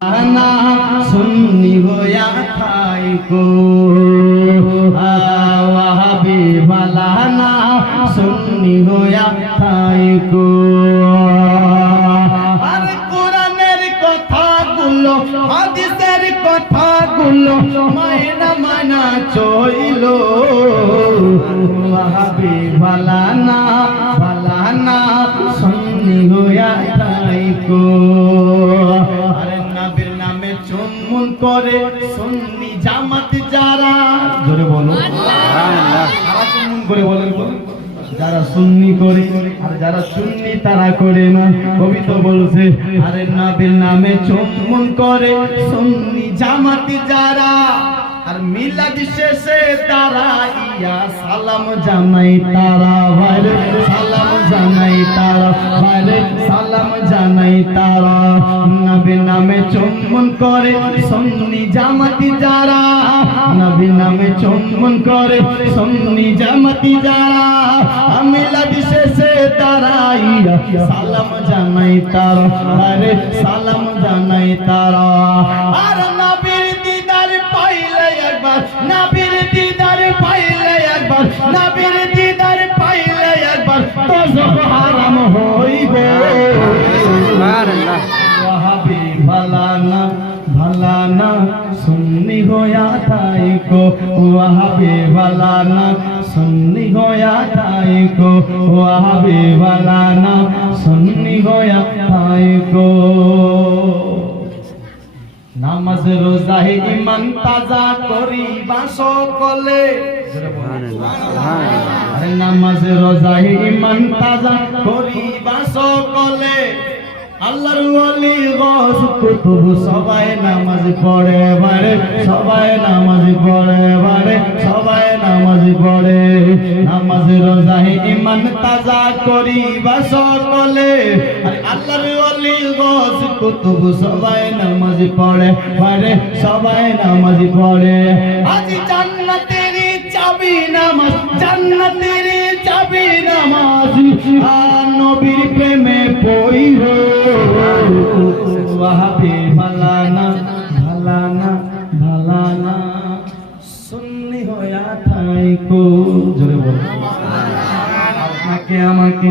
ना सुन्नी होया थाई को वहाबी वाला ना सुन्नी होया थाई को अरे कुरानेर कथा गुलो हादिसेर कथा गुलो मायना माना चइलो वहाबी वाला ना सुन्नी होया थाई को চুম্বন করে সুন্নি জামাত যারা জোরে বলো সুবহানাল্লাহ চুম্বন করে বলেন যারা সুন্নি করে আর যারা সুন্নি তারা করে না কবি তো বলছে আরে নবীর নামে চুম্বন করে সুন্নি জামাত যারা আর মিলাদ শেষে তারা ইয়া সালাম জানাই তারা ভাইরে সালাম জানাই তারা ভাইরে সালাম জানাই তারা নবীর নামে চুম্বন করে সুন্নি জামাতি যারা নবীর নামে চুম্বন করে সুন্নি জামাতি যারা মিলাদ শেষে তারা ইয়া সালাম জানাই তারা ভাইরে সালাম জানাই তারা আর নবীর দিদার পাইলে একবার নবীর দিদার পাইলে একবার নবীর দিদার পাইলে একবার তো সব হারাম হইবে সুবহানাল্লাহ ওয়াহাবি ভালানা সুন্নি হোয়া তাই কো ওয়াহাবি ভালানা সুন্নি হোয়া তাই কো ওয়াহাবি ভালানা সুন্নি হোয়া তাই কো নামাজ রোজা ঈমান তাজা করিবা সকলে সুবহানাল্লাহ নামাজ রোজা ঈমান তাজা করিবা সকলে আল্লাহর ওলি গস কুতুব সবাই নামাজ পড়ে বারে সবাই নামাজ পড়ে বারে সবাই নামাজ পড়ে নামাজ রোজা ঈমান তাজা করিবা সকলে আল্লাহর ওলি গস কুতুব সবাই নামাজ পড়ে বারে সবাই নামাজ পড়ে আজ জান্নাতের চাবি নামাজ জান্নাতের চাবি নামাজ নবীর প্রেমে পড়িও ওয়াহাবি ভালানা সুন্নি হোয়া থাই কো জোরে বলো আপনাকে আমাকে